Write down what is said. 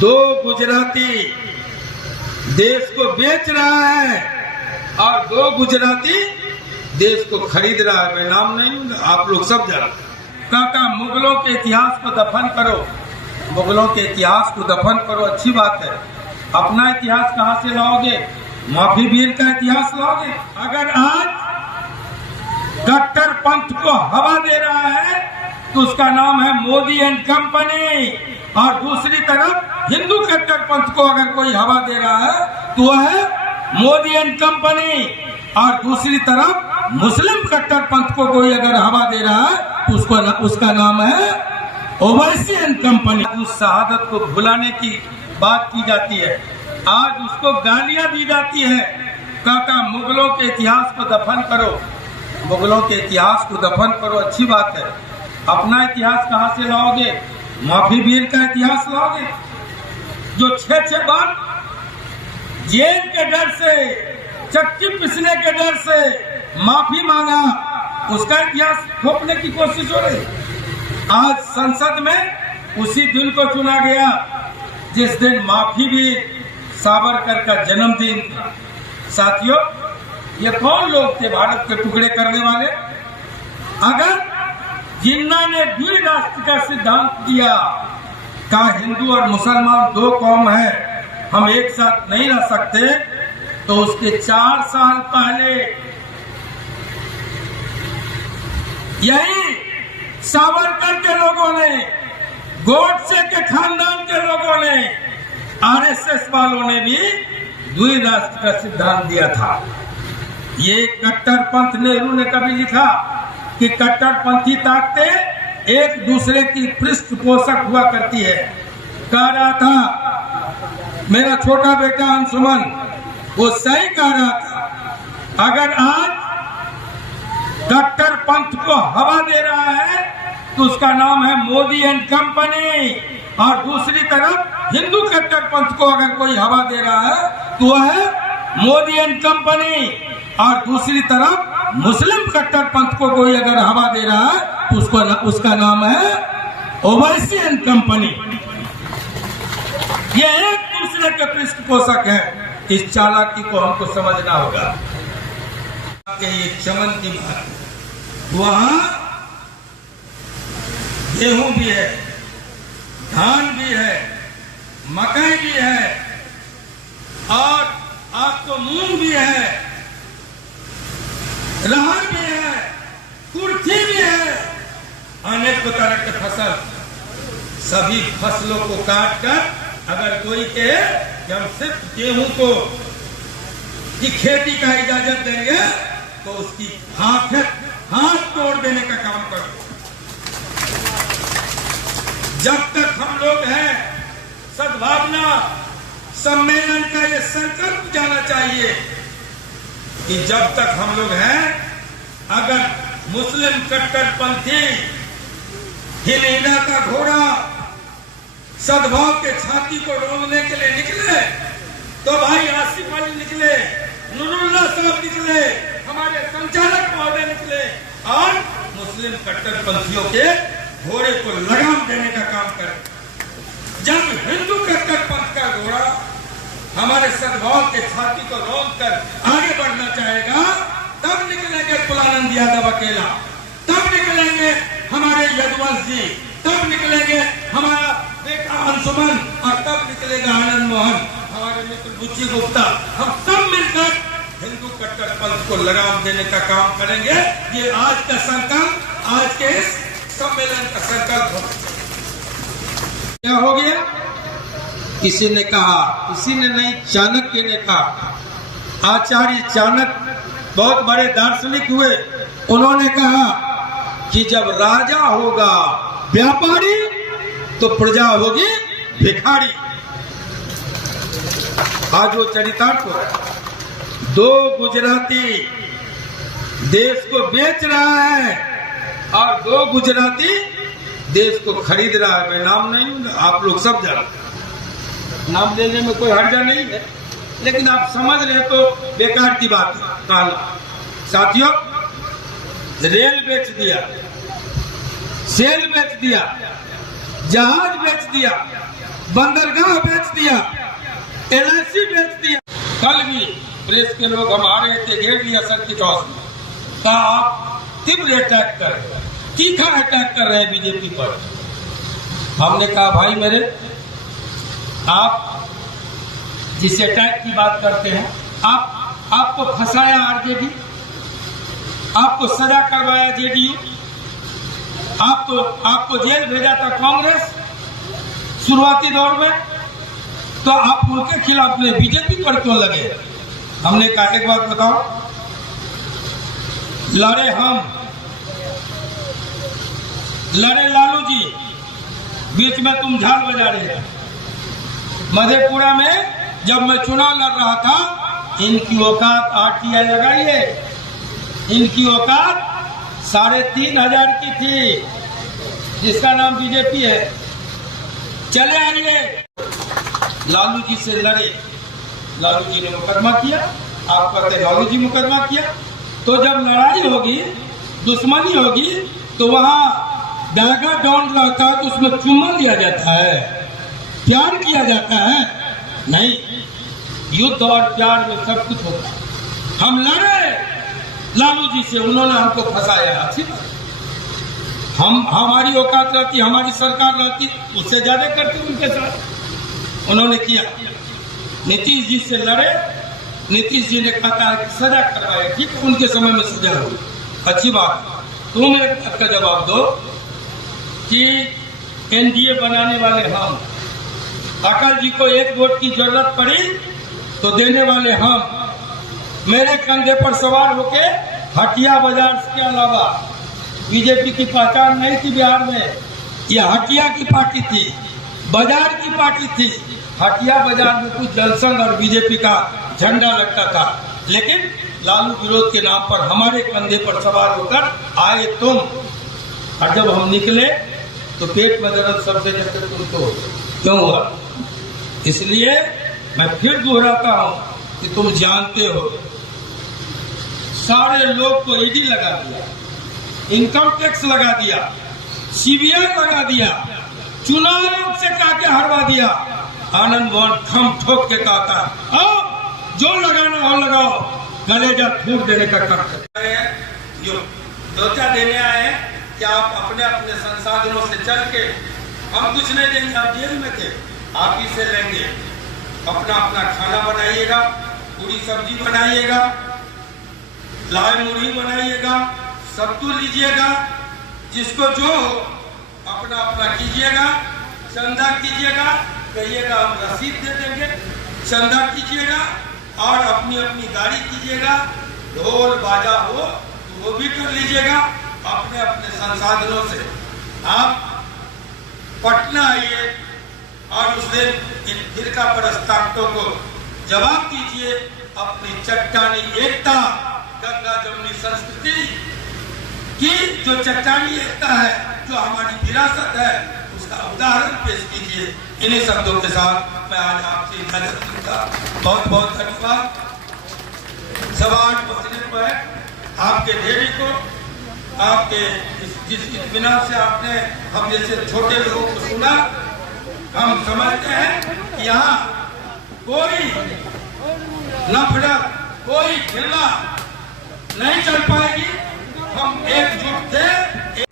दो गुजराती देश को बेच रहा है और दो गुजराती देश को खरीद रहा है। मैं नाम नहीं लूंगा, आप लोग सब जानते हैं। काका मुगलों के इतिहास को दफन करो, मुगलों के इतिहास को दफन करो, अच्छी बात है। अपना इतिहास कहाँ से लाओगे? माफी वीर का इतिहास लाओगे? अगर आज कट्टर पंथ को हवा दे रहा है तो उसका नाम है मोदी एंड कंपनी, और दूसरी तरफ हिंदू कट्टर पंथ को अगर कोई हवा दे रहा है तो वह है मोदी एंड कंपनी, और दूसरी तरफ मुस्लिम कट्टर पंथ को कोई अगर हवा दे रहा है तो उसका नाम है ओवैसी एंड कंपनी। उस शहादत को भुलाने की बात की जाती है, आज उसको गालियां दी जाती है। काका मुगलों के इतिहास को दफन करो, मुगलों के इतिहास को दफन करो, अच्छी बात है। अपना इतिहास कहाँ से लाओगे? माफी वीर का इतिहास लाओगे? जो 6 बार जेल के डर से, चक्की पिसने के डर से माफी मांगा, उसका इतिहास थोपने की कोशिश हो रही। आज संसद में उसी दिन को चुना गया जिस दिन माफी वीर सावरकर का जन्मदिन था। साथियों, ये कौन लोग थे भारत के टुकड़े करने वाले? अगर जिन्ना ने द्विराष्ट्र का सिद्धांत दिया, कहा हिंदू और मुसलमान दो कौम है, हम एक साथ नहीं रह सकते, तो उसके 4 साल पहले यही सावरकर के लोगों ने, गोडसे के खानदान के लोगों ने, आरएसएस वालों ने भी द्विराष्ट्र का सिद्धांत दिया था। ये कट्टरपंथ नेहरू ने कभी लिखा कि कट्टरपंथी ताकतें एक दूसरे की पृष्ठपोषक हुआ करती है। कह रहा था मेरा छोटा बेटा अंशुमन, वो सही कह रहा था। अगर आज कट्टरपंथ को हवा दे रहा है तो उसका नाम है मोदी एंड कंपनी, और दूसरी तरफ हिंदू कट्टरपंथ को अगर कोई हवा दे रहा है तो वह है मोदी एंड कंपनी, और दूसरी तरफ मुस्लिम कट्टरपंथ को कोई अगर हवा दे रहा है तो उसका नाम है ओवैसी एंड कंपनी। ये एक दूसरे के पृष्ठपोषक है। इस चालाकी को हमको समझना होगा। ये चमन की बात, वहां गेहूं भी है, धान भी है, मकई भी है, और आपको मूंग भी है, रहर भी है, कुर्थी भी है, अनेक तरह के फसल। सभी फसलों को काट कर अगर कोई कहे कि हम सिर्फ गेहूं को की खेती का इजाजत देंगे तो उसकी हाथ तोड़ देने का काम करो। जब तक हम लोग हैं, सद्भावना सम्मेलन का ये संकल्प जाना चाहिए कि जब तक हम लोग हैं, अगर मुस्लिम कट्टरपंथी हिलेना का घोड़ा सद्भाव के छाती को रोकने के लिए निकले, तो भाई आसिफ अली निकले, नुरुल्लाह साहब निकले, हमारे संचालक महोदय निकले, और मुस्लिम कट्टरपंथियों के घोड़े को लगाम देने का काम करें। जब हिंदू कट्टरपंथ का घोड़ा हमारे सद्भाव के छाती को रोक कर आगे बढ़ना चाहेगा, तब निकलेंगे कुलानंद यादव अकेला, तब निकलेंगे हमारे यदुवंश जी, तब निकलेंगे हमारा बेटा अंशुमन, और तब निकलेगा आनंद मोहन, हमारे मित्र बुच्ची गुप्ता। हम सब मिलकर हिंदू कट्टरपंथ को लगाम देने का काम करेंगे। ये आज का संकल्प, आज के इस सम्मेलन का संकल्प हो। क्या हो गया? किसी ने कहा, किसी ने नहीं, चाणक्य ने कहा, आचार्य चाणक्य बहुत बड़े दार्शनिक हुए, उन्होंने कहा कि जब राजा होगा व्यापारी तो प्रजा होगी भिखारी। आज वो चरितार्थ हो रहा है। दो गुजराती देश को बेच रहा है और दो गुजराती देश को खरीद रहा है। मैं नाम नहीं लूंगा, आप लोग सब जानते हैं, नाम लेने में कोई हर्जा नहीं है, लेकिन आप समझ रहे तो बेकार की बात है कहना। साथियों, रेल बेच दिया, सेल बेच दिया, जहाज बेच दिया, बंदरगाह बेच दिया, LIC बेच दिया। कल भी प्रेस के लोग हमारे थे, घेर लिया सर्किट हाउस में, कहा आप तीव्र अटैक कर रहे हैं, तीखा अटैक कर रहे हैं बीजेपी पर। हमने कहा भाई मेरे, आप जिस अटैक की बात करते हैं, आपको फंसाया आरजेडी, आपको सजा करवाया जेडीयू, आपको जेल भेजा था कांग्रेस शुरुआती दौर में, तो आप उनके खिलाफ में बीजेपी पर क्यों लगे? हमने कहा एक बात बताओ, लड़े लालू जी, बीच में तुम झाल बजा रहे थे। मधेपुरा में जब मैं चुनाव लड़ रहा था, इनकी औकात RTI लगाइए, इनकी औकात 3,500 की थी, जिसका नाम बीजेपी है। चले आइए, लालू जी से लड़े, लालू जी ने मुकदमा किया, आप कहते लालू जी मुकदमा किया। तो जब लड़ाई होगी, दुश्मनी होगी, तो वहां डागा डॉन रहता है, तो उसमें चुम्बन लिया जाता है, प्यार किया जाता है? नहीं, युद्ध और प्यार में सब कुछ होता है। हम लड़े लालू जी से, उन्होंने हमको फंसाया। अच्छी बात, हमारी औकात रहती, हमारी सरकार रहती, उससे ज्यादा करती उनके साथ। उन्होंने किया, नीतीश जी से लड़े, नीतीश जी ने कहा कि सजा करवाए, ठीक है, उनके समय में सजा हुई, अच्छी बात। तुम एक बात का जवाब दो कि NDA बनाने वाले हम, अटल जी को 1 वोट की जरूरत पड़ी तो देने वाले हम, मेरे कंधे पर सवार होके हटिया बाजार के अलावा बीजेपी की पहचान नहीं थी बिहार में, यह हटिया की पार्टी थी, बाजार की पार्टी थी। हटिया बाजार में कुछ जनसंघ और बीजेपी का झंडा लगता था, लेकिन लालू विरोध के नाम पर हमारे कंधे पर सवार होकर आए तुम, और जब हम निकले तो पेट में दर्द सबसे ज्यादा तुमको क्यों हुआ? इसलिए मैं फिर दोहराता हूं कि तुम जानते हो, सारे लोग को ईडी लगा दिया, इनकम टैक्स लगा दिया, CBI लगा दिया, चुनाव आयोग से कहा के हरवा दिया। आनंद मोहन थम ठोक के कहता, आओ जो लगाना हो लगाओ, कलेजा फूट देने का काम करते हैं। जो दौचा देने आए हैं कि आप अपने अपने संसाधनों से चल के, हम कुछ नहीं देंगे, आप जेल में थे, आप ही से लेंगे, अपना अपना खाना बनाइएगा, पूरी सब्जी बनाइएगा, लाई मुरही बनाइएगा, सत्तू लीजिएगा, जिसको जो हो अपना अपना कीजिएगा, चंदा कीजिएगा, कहिएगा हम रसीद दे देंगे, चंदा कीजिएगा, और अपनी अपनी गाड़ी कीजिएगा, ढोल बाजा हो तो वो भी कर लीजिएगा, अपने अपने संसाधनों से आप पटना आइए और उससे इन फिरका परस्ताओं को जवाब दीजिए। अपनी चट्टानी एकता, गंगा जमुनी संस्कृति की जो चट्टानी एकता है, जो हमारी विरासत है, उसका उदाहरण पेश कीजिए। इन्हीं शब्दों के साथ मैं आज आपसे इजाजत दूंगा। बहुत बहुत धन्यवाद। 8:15 बजने पर आपके ढेरी को, आपके जिस इत्मीनान से आपने हम जैसे छोटे लोगों को सुना, हम समझते हैं कि यहाँ कोई नफरत, कोई घृणा नहीं चल पाएगी। हम एकजुट थे।